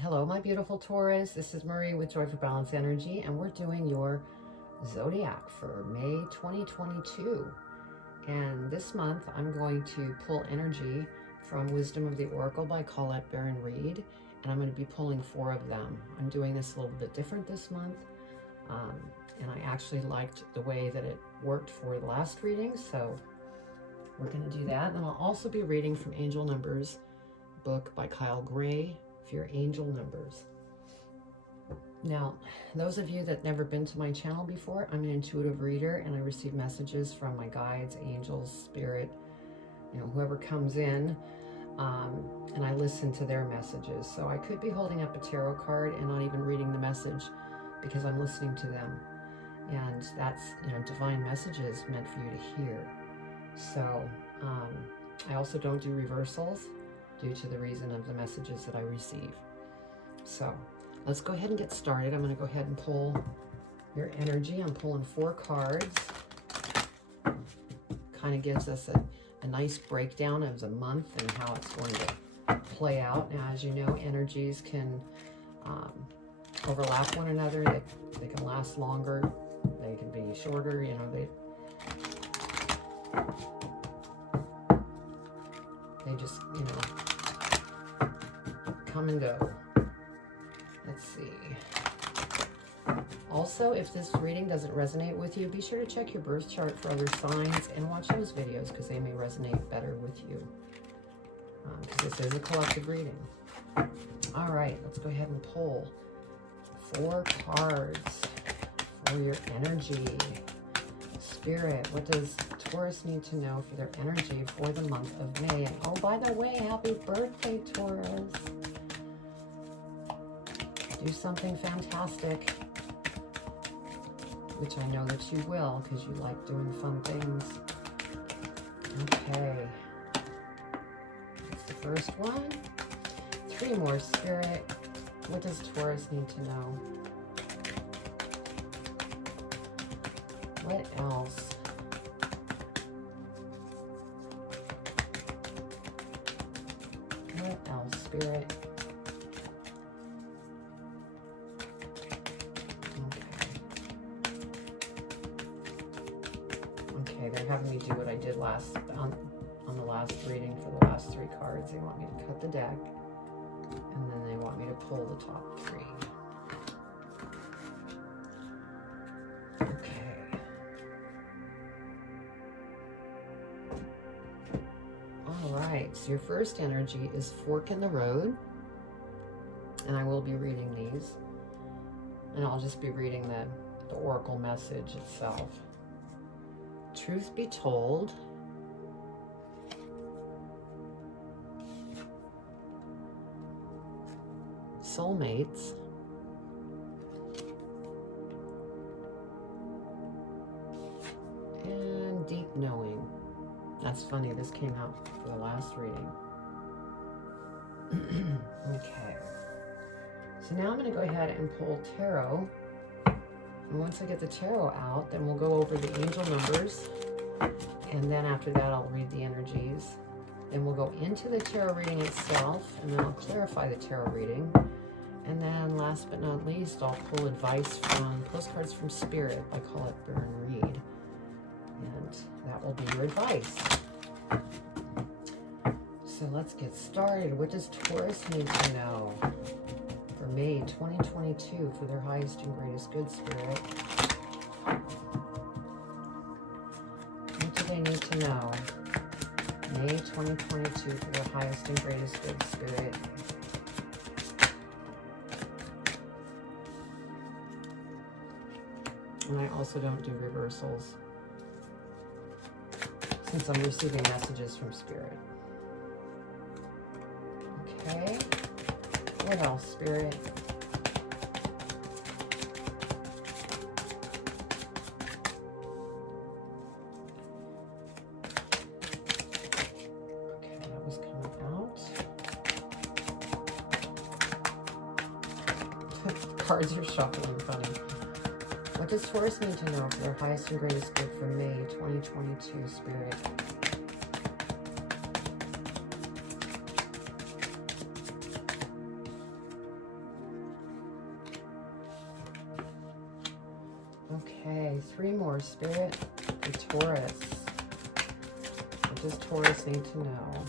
Hello, my beautiful Taurus. This is Marie with Joy for Balance Energy, and we're doing your Zodiac for May 2022. And this month, I'm going to pull energy from Wisdom of the Oracle by Colette Baron Reed, and I'm going to be pulling 4 of them. I'm doing this a little bit different this month, and I actually liked the way that it worked for the last reading, so we're going to do that. And I'll also be reading from Angel Numbers book by Kyle Gray for your angel numbers. Now, those of you that never been to my channel before, I'm an intuitive reader, and I receive messages from my guides, angels, spirit, whoever comes in, and I listen to their messages. So I could be holding up a tarot card and not even reading the message because I'm listening to them, and that's divine messages meant for you to hear. So I also don't do reversals due to the reason of the messages that I receive. So let's go ahead and get started. I'm going to go ahead and pull your energy. I'm pulling 4 cards. Kind of gives us a nice breakdown of the month and how it's going to play out. Now, as you know, energies can overlap one another. They can last longer. They can be shorter. They just, come and go. Let's see. Also, if this reading doesn't resonate with you, be sure to check your birth chart for other signs and watch those videos because they may resonate better with you. Because this is a collective reading. All right, let's go ahead and pull 4 cards for your energy. Spirit, what does Taurus need to know for their energy for the month of May? And oh, by the way, happy birthday, Taurus. Do something fantastic, which I know that you will because you like doing fun things. Okay. That's the first one. 3 more, Spirit. What does Taurus need to know? What else? What else, Spirit? Okay, they're having me do what I did on the last reading for the last 3 cards. They want me to cut the deck, and then they want me to pull the top 3. Alright, so your first energy is fork in the road, and I will be reading these, and I'll just be reading the oracle message itself. Truth be told, soulmates, and deep knowing. That's funny, this came out for the last reading. Okay. So now I'm going to go ahead and pull tarot. And once I get the tarot out, then we'll go over the angel numbers. And then after that, I'll read the energies. Then we'll go into the tarot reading itself, and then I'll clarify the tarot reading. And then last but not least, I'll pull advice from Postcards from Spirit by Colette Baron Reed. And that will be your advice. So let's get started. What does Taurus need to know for May 2022 for their highest and greatest good, Spirit? What do they need to know? May 2022 for their highest and greatest good, Spirit. And I also don't do reversals, since I'm receiving messages from Spirit. Okay. What else, Spirit? Okay, that was coming out. Cards are shuffling funny. What does Taurus need to know for their highest and greatest good for May 2022, Spirit? Okay, 3 more, Spirit. The Taurus. What does Taurus need to know?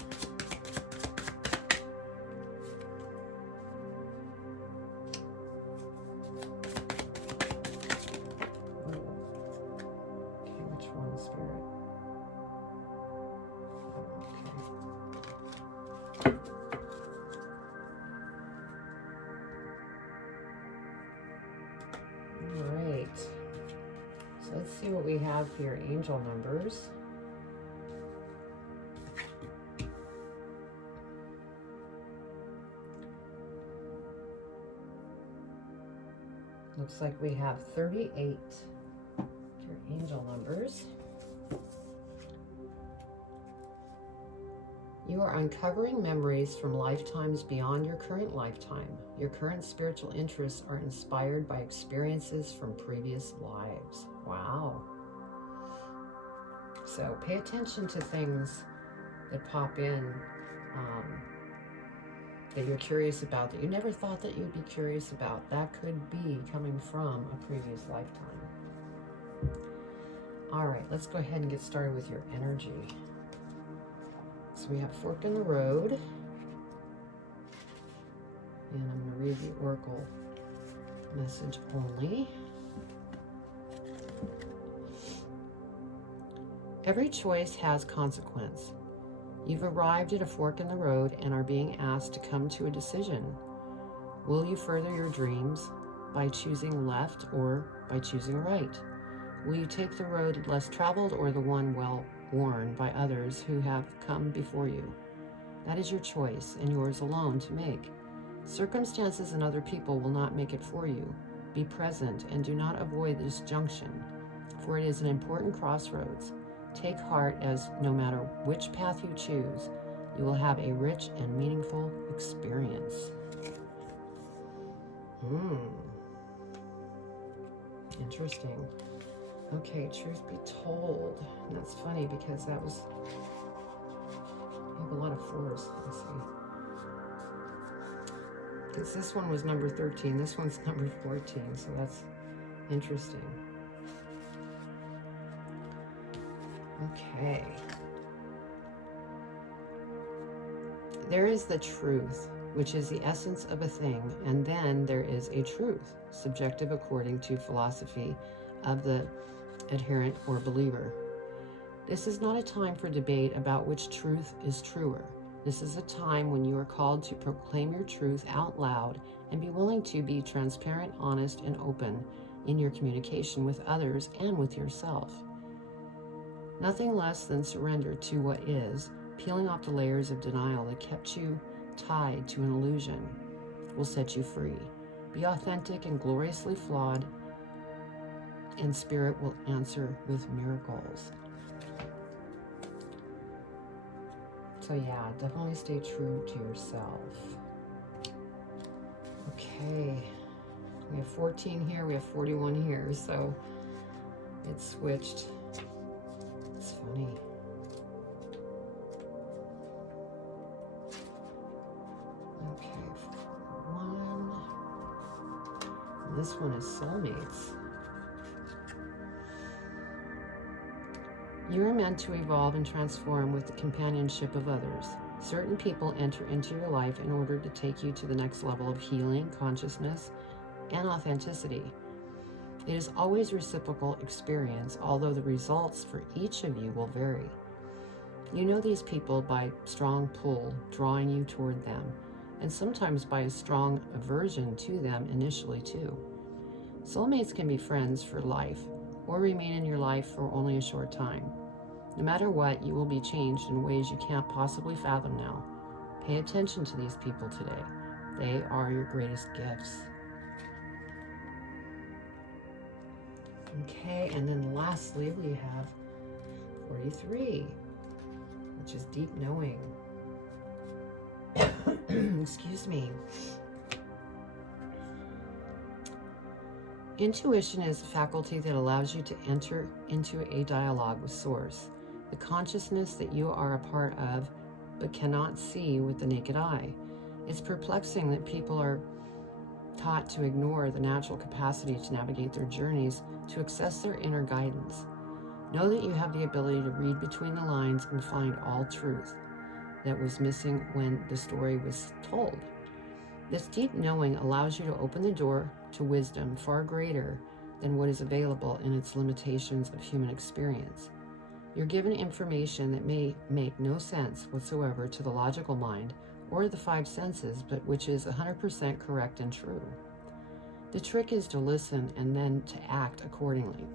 Okay, which one, Spirit? Okay. All right. So let's see what we have here. Angel numbers. Looks like we have 38 for angel numbers. You are uncovering memories from lifetimes beyond your current lifetime. Your current spiritual interests are inspired by experiences from previous lives. Wow. So pay attention to things that pop in that you're curious about, that you never thought that you'd be curious about. That could be coming from a previous lifetime. All right, let's go ahead and get started with your energy. So we have fork in the road. And I'm going to read the oracle message only. Every choice has consequence. You've arrived at a fork in the road and are being asked to come to a decision. Will you further your dreams by choosing left or by choosing right? Will you take the road less traveled or the one well worn by others who have come before you? That is your choice and yours alone to make. Circumstances and other people will not make it for you. Be present and do not avoid this junction, for it is an important crossroads. Take heart, as no matter which path you choose, you will have a rich and meaningful experience. Interesting. Okay, truth be told. And that's funny because that was, you have a lot of 4s. Let's see. Because this one was number 13, this one's number 14, so that's interesting. Okay. There is the truth, which is the essence of a thing, and then there is a truth, subjective according to philosophy of the adherent or believer. This is not a time for debate about which truth is truer. This is a time when you are called to proclaim your truth out loud and be willing to be transparent, honest, and open in your communication with others and with yourself. Nothing less than surrender to what is, peeling off the layers of denial that kept you tied to an illusion, will set you free. Be authentic and gloriously flawed, and spirit will answer with miracles. So yeah, definitely stay true to yourself. Okay, we have 14 here, we have 41 here, so it switched. It's funny. Okay, 1. And this one is soulmates. You are meant to evolve and transform with the companionship of others. Certain people enter into your life in order to take you to the next level of healing, consciousness, and authenticity. It is always reciprocal experience, although the results for each of you will vary. You know these people by strong pull, drawing you toward them, and sometimes by a strong aversion to them initially too. Soulmates can be friends for life, or remain in your life for only a short time. No matter what, you will be changed in ways you can't possibly fathom now. Pay attention to these people today. They are your greatest gifts. Okay, and then lastly, we have 43, which is deep knowing. Excuse me. Intuition is a faculty that allows you to enter into a dialogue with Source, the consciousness that you are a part of but cannot see with the naked eye. It's perplexing that people are taught to ignore the natural capacity to navigate their journeys, to access their inner guidance. Know that you have the ability to read between the lines and find all truth that was missing when the story was told. This deep knowing allows you to open the door to wisdom far greater than what is available in its limitations of human experience. You're given information that may make no sense whatsoever to the logical mind or the five senses, but which is 100% correct and true. The trick is to listen and then to act accordingly.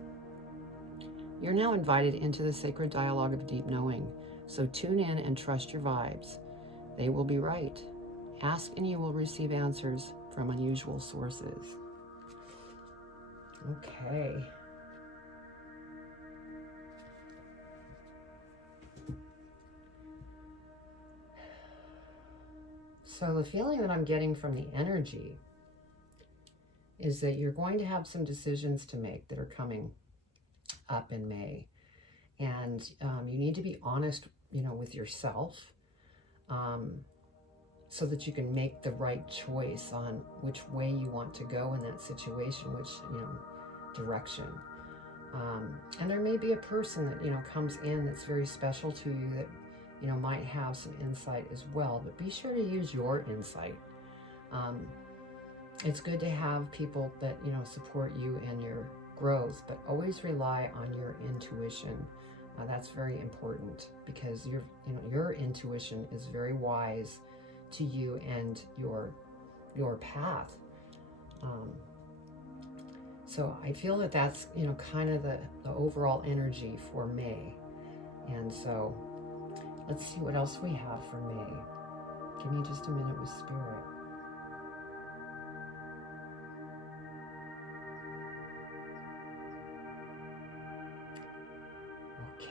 You're now invited into the sacred dialogue of deep knowing, so tune in and trust your vibes. They will be right. Ask and you will receive answers from unusual sources. Okay. So the feeling that I'm getting from the energy is that you're going to have some decisions to make that are coming up in May. And you need to be honest, with yourself, so that you can make the right choice on which way you want to go in that situation, which, direction. And there may be a person that, comes in that's very special to you that, might have some insight as well, but be sure to use your insight. It's good to have people that, support you in your growth, but always rely on your intuition. That's very important, because your intuition is very wise to you and your path. So I feel that that's, kind of the overall energy for May. And so let's see what else we have for May. Give me just a minute with Spirit.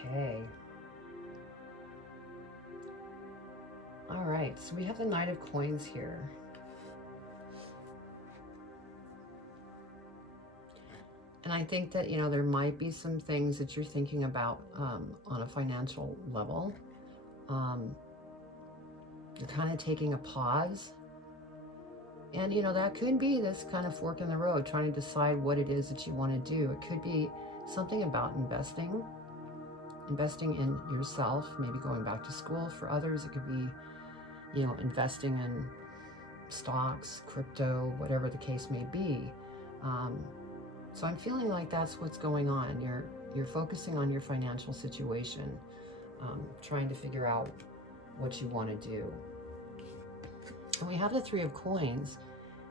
Okay. All right, so we have the Knight of Coins here. And I think that, there might be some things that you're thinking about on a financial level. You're kind of taking a pause. And, that could be this kind of fork in the road, trying to decide what it is that you want to do. It could be something about investing in yourself, maybe going back to school. For others, it could be, investing in stocks, crypto, whatever the case may be. So I'm feeling like that's what's going on. You're focusing on your financial situation, trying to figure out what you want to do. And we have the Three of Coins.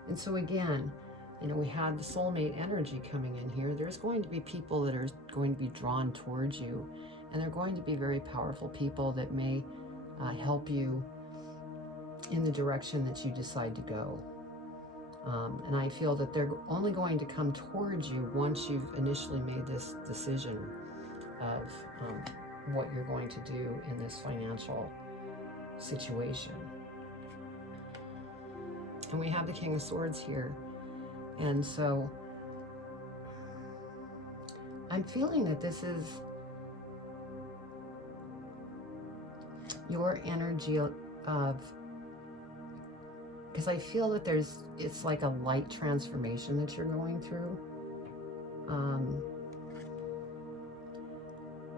And so again, we had the soulmate energy coming in here. There's going to be people that are going to be drawn towards you, and they're going to be very powerful people that may help you in the direction that you decide to go. And I feel that they're only going to come towards you once you've initially made this decision of what you're going to do in this financial situation. And we have the King of Swords here. And so I'm feeling that this is your energy of, because I feel that it's like a light transformation that you're going through.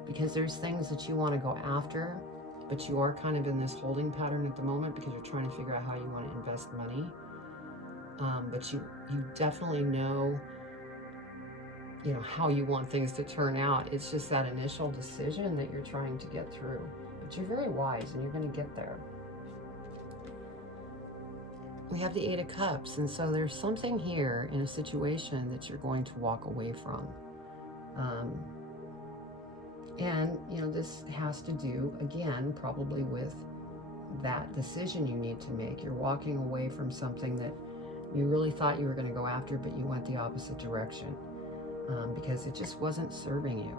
Because there's things that you want to go after, but you are kind of in this holding pattern at the moment because you're trying to figure out how you want to invest money. But you definitely know, how you want things to turn out. It's just that initial decision that you're trying to get through. But you're very wise and you're going to get there. We have the Eight of Cups, and so there's something here in a situation that you're going to walk away from. And, this has to do, again, probably with that decision you need to make. You're walking away from something that you really thought you were going to go after, but you went the opposite direction because it just wasn't serving you.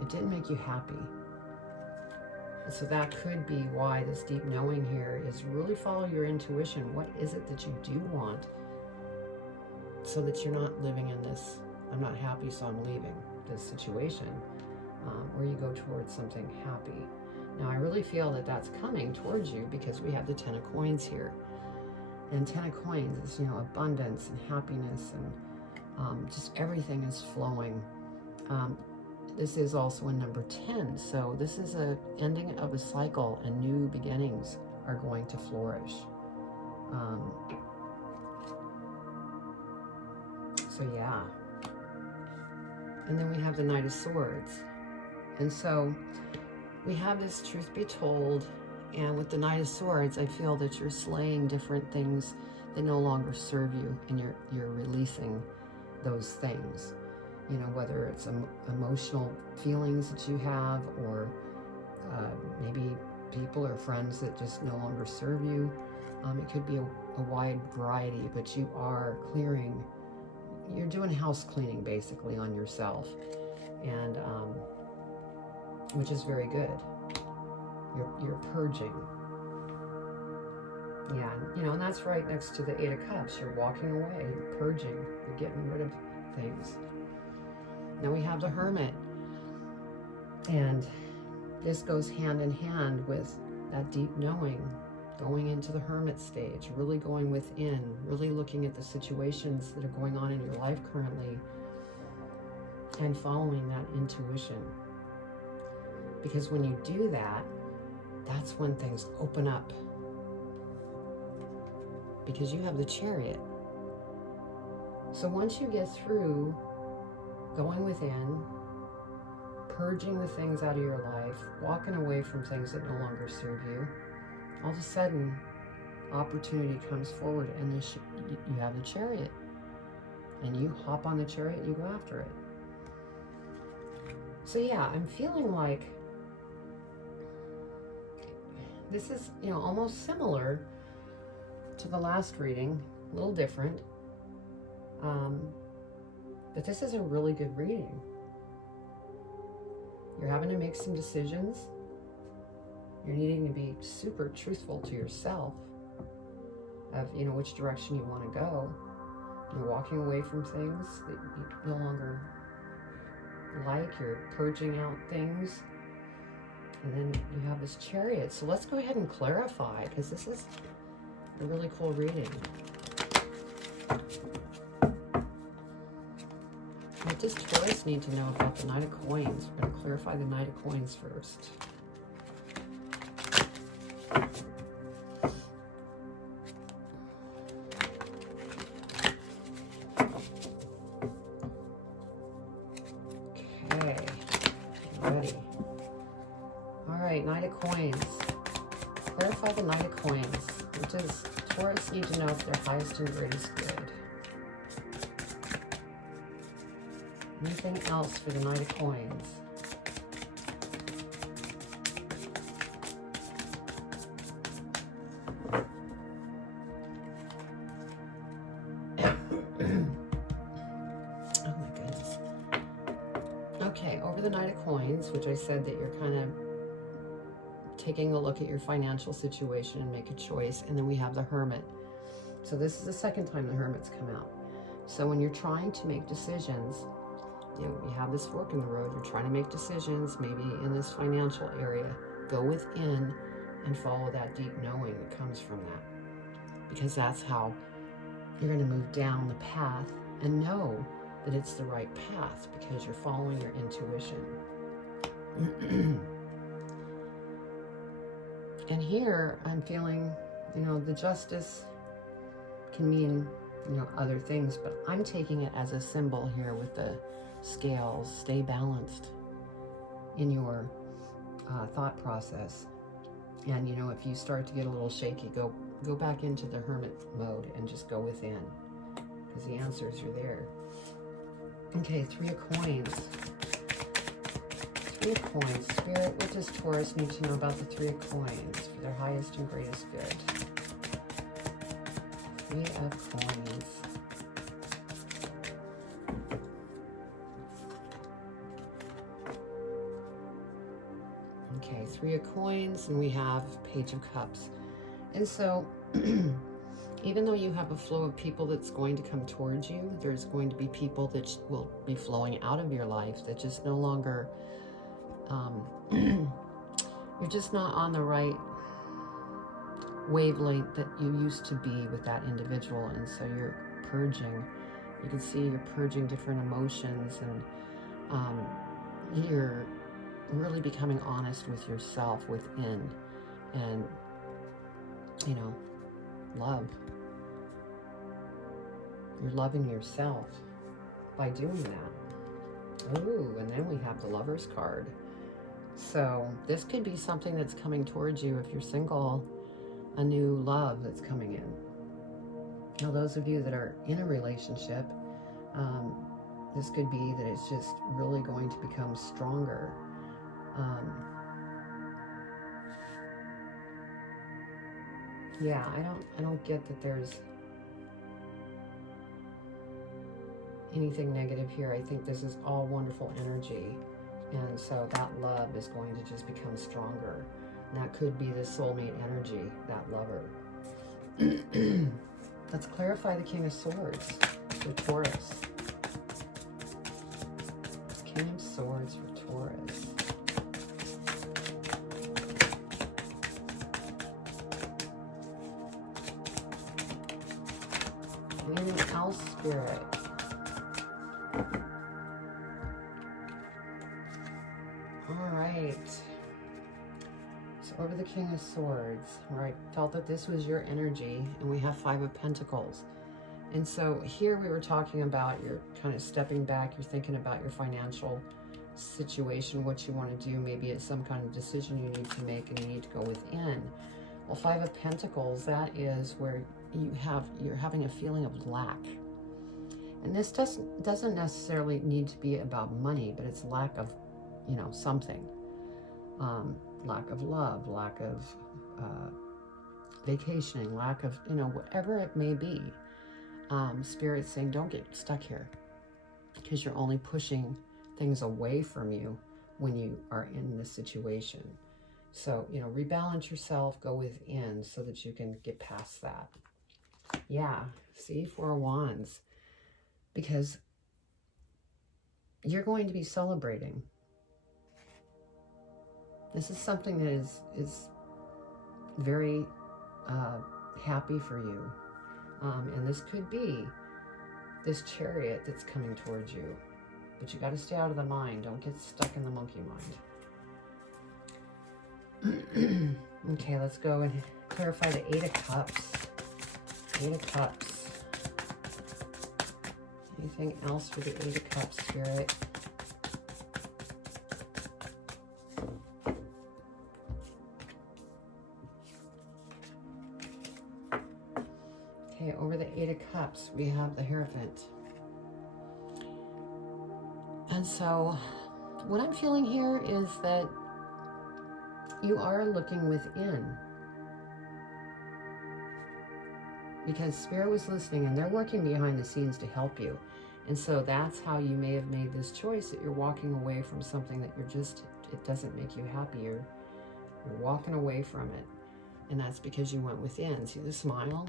It didn't make you happy. And so that could be why this deep knowing here is really follow your intuition. What is it that you do want, so that you're not living in this, I'm not happy, so I'm leaving this situation, or you go towards something happy. Now, I really feel that that's coming towards you because we have the Ten of Coins here. And 10 of Coins is, you know, abundance and happiness, and just everything is flowing. This is also in number 10, so this is a ending of a cycle, and new beginnings are going to flourish. So yeah. And then we have the Knight of Swords. And so we have this truth be told, and with the Knight of Swords, I feel that you're slaying different things that no longer serve you, and you're releasing those things. You know, whether it's emotional feelings that you have, or maybe people or friends that just no longer serve you. It could be a wide variety, but you are clearing. You're doing house cleaning basically on yourself, and which is very good. You're purging. Yeah, you know, and that's right next to the Eight of Cups. You're walking away, you're purging, you're getting rid of things. Now we have the Hermit, and this goes hand in hand with that deep knowing, going into the Hermit stage, really going within, really looking at the situations that are going on in your life currently, and following that intuition. Because when you do that, that's when things open up. Because you have the Chariot. So once you get through going within, purging the things out of your life, walking away from things that no longer serve you, all of a sudden, opportunity comes forward, and you have the Chariot. And you hop on the Chariot and you go after it. So yeah, I'm feeling like this is, you know, almost similar to the last reading, a little different. But this is a really good reading. You're having to make some decisions. You're needing to be super truthful to yourself of, you know, which direction you want to go. You're walking away from things that you no longer like. You're purging out things. And then you have this Chariot. So let's go ahead and clarify, because this is a really cool reading. What does Taurus need to know about the Knight of Coins? We're going to clarify the Knight of Coins first. Okay, ready. All right, Knight of Coins. Clarify the Knight of Coins. What does Taurus need to know if their highest and greatest good? Anything else for the Knight of Coins? Oh my goodness. Okay, over the Knight of Coins, which I said that you're kind of taking a look at your financial situation and make a choice, and then we have the Hermit. So this is the second time the Hermit's come out. So when you're trying to make decisions, you know, you have this fork in the road, you're trying to make decisions, maybe in this financial area, go within and follow that deep knowing that comes from that. Because that's how you're going to move down the path and know that it's the right path, because you're following your intuition. And here I'm feeling, you know, the Justice can mean, you know, other things, but I'm taking it as a symbol here with the scales. Stay balanced in your thought process. And, you know, if you start to get a little shaky, go back into the Hermit mode and just go within, because the answers are there. Okay, Three of Coins. Three of Coins. Spirit, what does Taurus need to know about the Three of Coins for their highest and greatest good? Three of Coins. Okay, Three of Coins, and we have Page of Cups. And so, even though you have a flow of people that's going to come towards you, there's going to be people that will be flowing out of your life that just no longer, you're just not on the right wavelength that you used to be with that individual, and so you're purging. You can see you're purging different emotions, and you're really becoming honest with yourself within, and you know, love. You're loving yourself by doing that. Ooh, and then we have the Lover's card. So this could be something that's coming towards you if you're single, a new love that's coming in. Now, those of you that are in a relationship, this could be that it's just really going to become stronger. Yeah, I don't get that there's anything negative here. I think this is all wonderful energy. And so that love is going to just become stronger. And that could be the soulmate energy, that lover. Let's clarify the King of Swords for Taurus. King of Swords for Taurus. Anything else, Spirit? All right. So over the King of Swords, where I felt that this was your energy, and we have Five of Pentacles. And so here we were talking about you're kind of stepping back, you're thinking about your financial situation, what you want to do. Maybe it's some kind of decision you need to make and you need to go within. Well, Five of Pentacles, that is where you're having a feeling of lack. And this doesn't necessarily need to be about money, but it's lack of, you know, something. Lack of love, lack of vacationing, lack of, you know, whatever it may be. Spirit's saying, don't get stuck here, because you're only pushing things away from you when you are in this situation. So, you know, rebalance yourself, go within so that you can get past that. Yeah, see, Four of Wands, because you're going to be celebrating. This is something that is very happy for you. And this could be this Chariot that's coming towards you. But you got to stay out of the mind. Don't get stuck in the monkey mind. Okay, let's go and clarify the Eight of Cups. Eight of Cups. Anything else for the Eight of Cups, Spirit? Okay, over the Eight of Cups, we have the Hierophant. And so what I'm feeling here is that you are looking within, because Spirit was listening and they're working behind the scenes to help you. And so that's how you may have made this choice, that you're walking away from something that it doesn't make you happy. You're walking away from it. And that's because you went within. See the smile?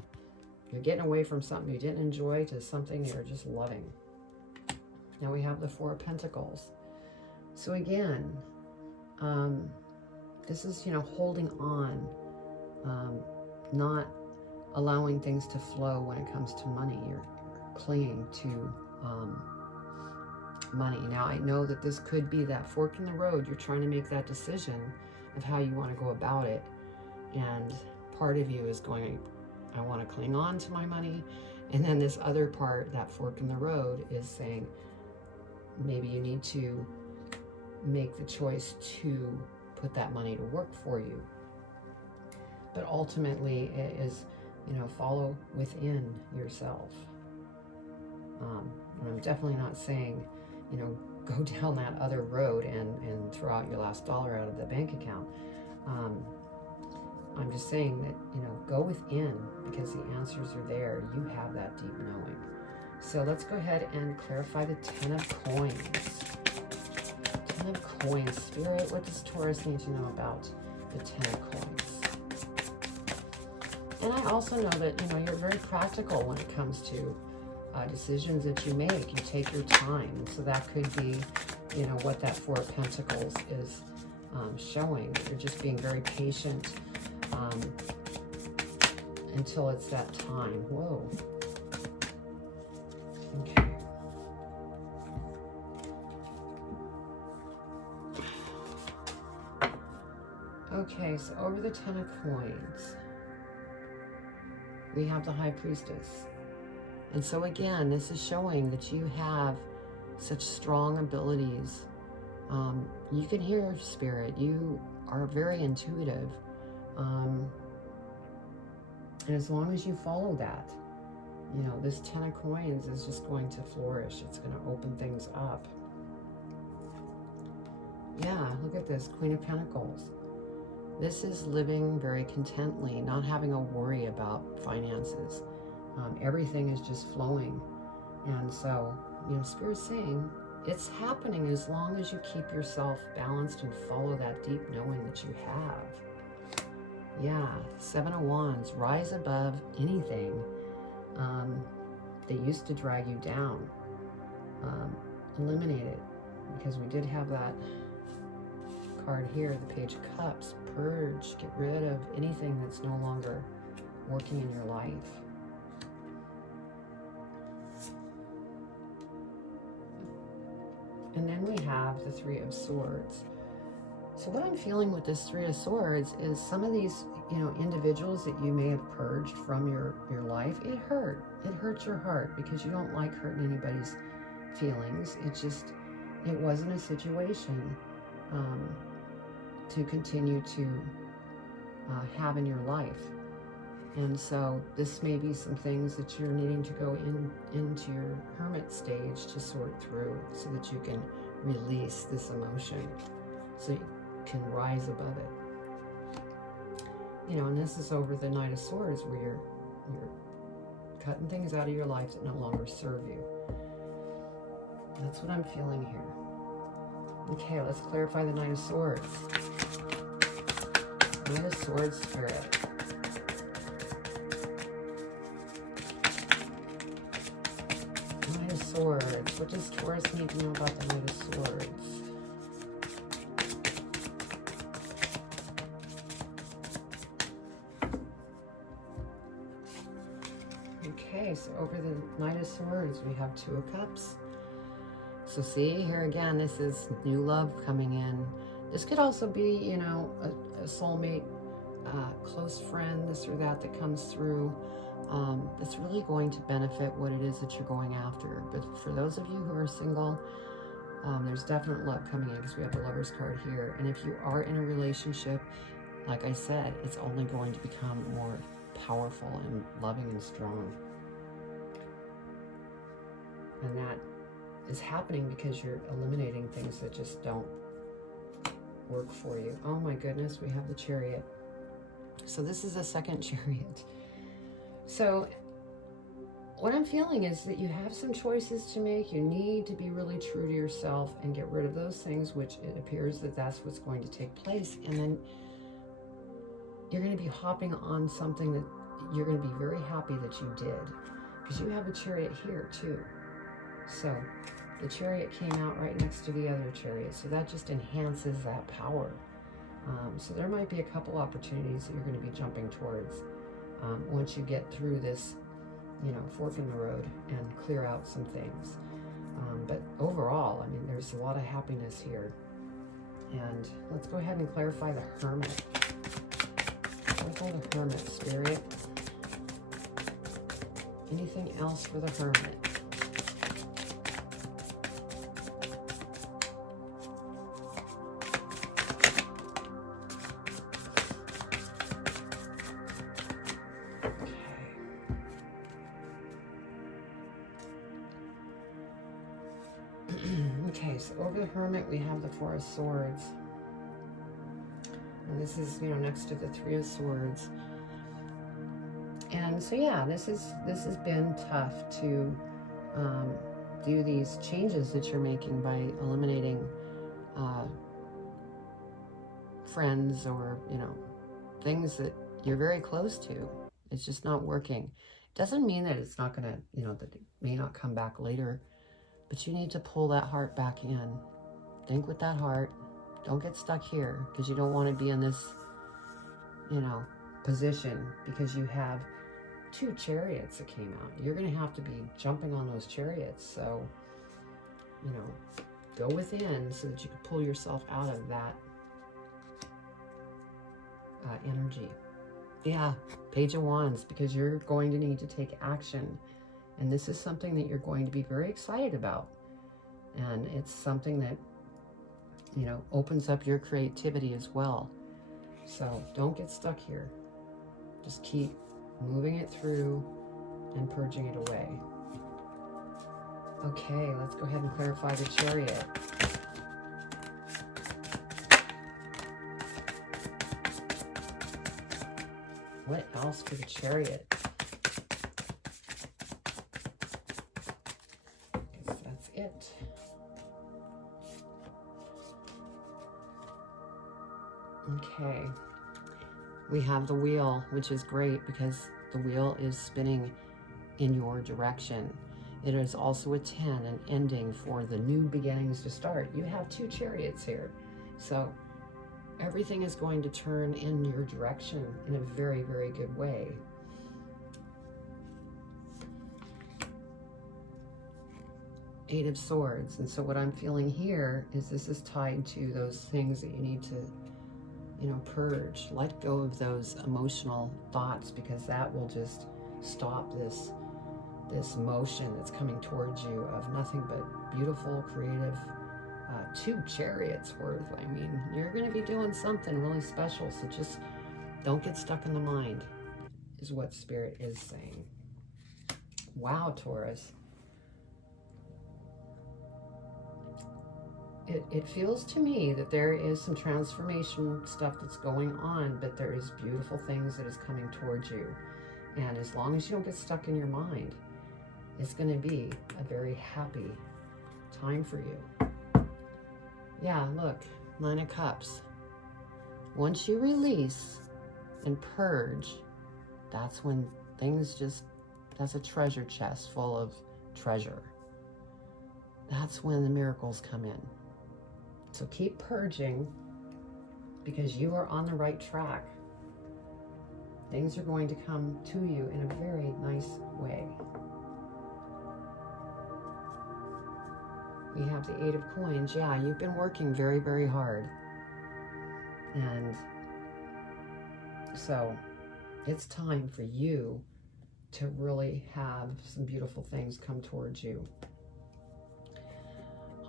You're getting away from something you didn't enjoy to something you're just loving. Now we have the Four of Pentacles. So again, this is, you know, holding on, not allowing things to flow when it comes to money. You're clinging to money. Now I know that this could be that fork in the road. You're trying to make that decision of how you want to go about it. And part of you is going, I want to cling on to my money. And then this other part, that fork in the road, is saying maybe you need to make the choice to put that money to work for you. But ultimately it is, you know, follow within yourself. And I'm definitely not saying, you know, go down that other road and throw out your last dollar out of the bank account. I'm just saying that, you know, go within, because the answers are there. You have that deep knowing. So let's go ahead and clarify the Ten of Coins. Ten of Coins. Spirit, what does Taurus need to know about the Ten of Coins? And I also know that, you know, you're very practical when it comes to decisions that you make. You take your time. And so that could be, you know, what that Four of Pentacles is showing. You're just being very patient. until it's that time. Whoa. Okay. Okay, so over the 10 of coins, we have the High Priestess. And so again, this is showing that you have such strong abilities. You can hear spirit. You are very intuitive. And as long as you follow that, you know, this 10 of coins is just going to flourish. It's going to open things up. Yeah, look at this, Queen of Pentacles. This is living very contently, not having a worry about finances. Everything is just flowing. And so, you know, Spirit's saying it's happening as long as you keep yourself balanced and follow that deep knowing that you have. Yeah, 7 of Wands, rise above anything that used to drag you down. Eliminate it, because we did have that card here, the Page of Cups. Purge, get rid of anything that's no longer working in your life. And then we have the 3 of Swords. So what I'm feeling with this 3 of Swords is some of these, you know, individuals that you may have purged from your life, it hurt. It hurts your heart because you don't like hurting anybody's feelings. It wasn't a situation to continue to have in your life. And so this may be some things that you're needing to go into your hermit stage to sort through so that you can release this emotion, so you can rise above it. You know, and this is over the Knight of Swords, where you're cutting things out of your life that no longer serve you. That's what I'm feeling here. Okay, let's clarify the Knight of Swords. Knight of Swords, Spirit. Knight of Swords. What does Taurus need to know about the Knight of Swords? Okay, so over the Knight of Swords, we have 2 of Cups. So see, here again, this is new love coming in. This could also be, you know, a soulmate, close friend, this or that comes through. It's really going to benefit what it is that you're going after. But for those of you who are single, there's definite love coming in, because we have the Lover's card here. And if you are in a relationship, like I said, it's only going to become more powerful and loving and strong. And that is happening because you're eliminating things that just don't work for you. Oh my goodness, we have the Chariot. So this is a second Chariot. So what I'm feeling is that you have some choices to make. You need to be really true to yourself and get rid of those things, which it appears that that's what's going to take place. And then you're going to be hopping on something that you're going to be very happy that you did, because you have a Chariot here too. So the Chariot came out right next to the other Chariot, so that just enhances that power. So there might be a couple opportunities that you're going to be jumping towards once you get through this, you know, fork in the road and clear out some things. But overall, I mean, there's a lot of happiness here. And let's go ahead and clarify the Hermit. Clarify the Hermit, Spirit. Anything else for the Hermit? Okay, so over the Hermit, we have the 4 of Swords. And this is, you know, next to the 3 of Swords. And so, yeah, this has been tough to do these changes that you're making by eliminating friends or, you know, things that you're very close to. It's just not working. Doesn't mean that it's not going to, you know, that it may not come back later. But you need to pull that heart back in. Think with that heart. Don't get stuck here, because you don't want to be in this, you know, position, because you have 2 chariots that came out. You're going to have to be jumping on those chariots. So, you know, go within so that you can pull yourself out of that energy. Yeah, Page of Wands, because you're going to need to take action. And this is something that you're going to be very excited about. And it's something that, you know, opens up your creativity as well. So don't get stuck here. Just keep moving it through and purging it away. Okay, let's go ahead and clarify the Chariot. What else for the Chariot? I guess that's it. Okay. We have the wheel, which is great because the wheel is spinning in your direction. It is also a 10, an ending for the new beginnings to start. You have 2 chariots here. So everything is going to turn in your direction in a very, very good way. Eight of Swords. And so what I'm feeling here is this is tied to those things that you need to, you know, purge. Let go of those emotional thoughts, because that will just stop this motion that's coming towards you of nothing but beautiful, creative, 2 chariots worth. I mean, you're going to be doing something really special, so just don't get stuck in the mind, is what Spirit is saying. Wow, Taurus. It feels to me that there is some transformation stuff that's going on, but there is beautiful things that is coming towards you. And as long as you don't get stuck in your mind, it's going to be a very happy time for you. Yeah, look, 9 of Cups. Once you release and purge, that's when things just, that's a treasure chest full of treasure. That's when the miracles come in. So keep purging, because you are on the right track. Things are going to come to you in a very nice way. We have the 8 of Coins. Yeah, you've been working very, very hard. And so it's time for you to really have some beautiful things come towards you.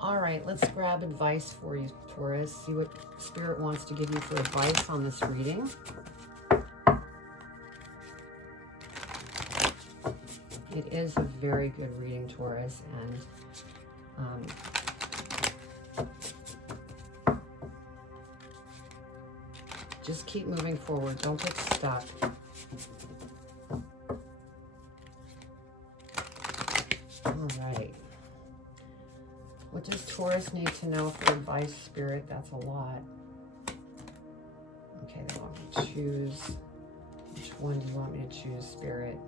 All right, let's grab advice for you, Taurus. See what Spirit wants to give you for advice on this reading. It is a very good reading, Taurus, and just keep moving forward. Don't get stuck. All right. What does Taurus need to know for advice, Spirit? That's a lot. Okay, they want me to choose. Which one do you want me to choose, Spirit?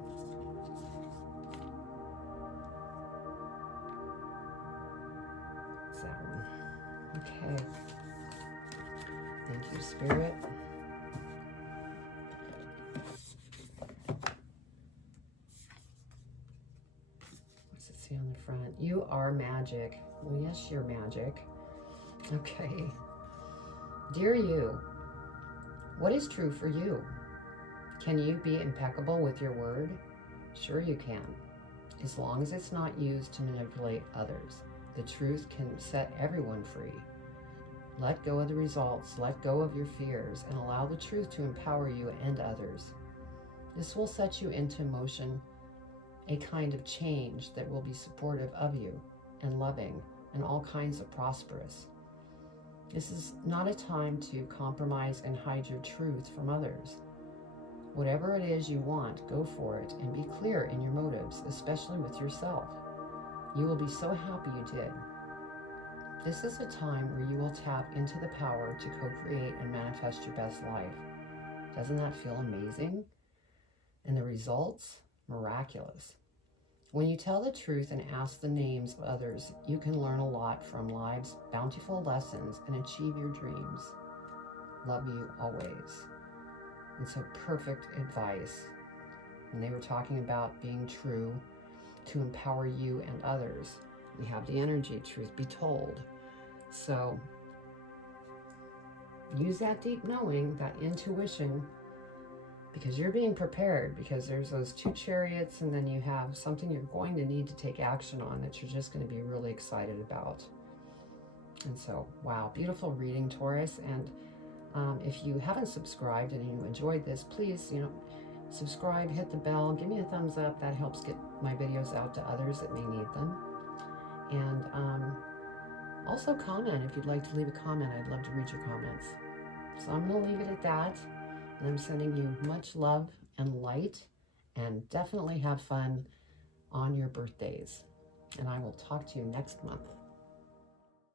It's that one. Okay. Thank you, Spirit. What's it say on the front? You are magic. Well, yes, you're magic. Okay. Dear you, what is true for you? Can you be impeccable with your word? Sure you can, as long as it's not used to manipulate others. The truth can set everyone free. Let go of the results, let go of your fears, and allow the truth to empower you and others. This will set you into motion, a kind of change that will be supportive of you and loving and all kinds of prosperous. This is not a time to compromise and hide your truth from others. Whatever it is you want, go for it and be clear in your motives, especially with yourself. You will be so happy you did. This is a time where you will tap into the power to co-create and manifest your best life. Doesn't that feel amazing? And the results? Miraculous. When you tell the truth and ask the names of others, you can learn a lot from life's bountiful lessons and achieve your dreams. Love you always. And so perfect advice. and they were talking about being true to empower you and others. We have the energy, truth be told. So use that deep knowing, that intuition, because you're being prepared, because there's those 2 chariots, and then you have something you're going to need to take action on that you're just going to be really excited about. And so, wow, beautiful reading, Taurus. And if you haven't subscribed and you enjoyed this, please, subscribe, hit the bell, give me a thumbs up. That helps get my videos out to others that may need them. And also comment if you'd like to leave a comment. I'd love to read your comments. So I'm going to leave it at that. And I'm sending you much love and light, and definitely have fun on your birthdays. And I will talk to you next month.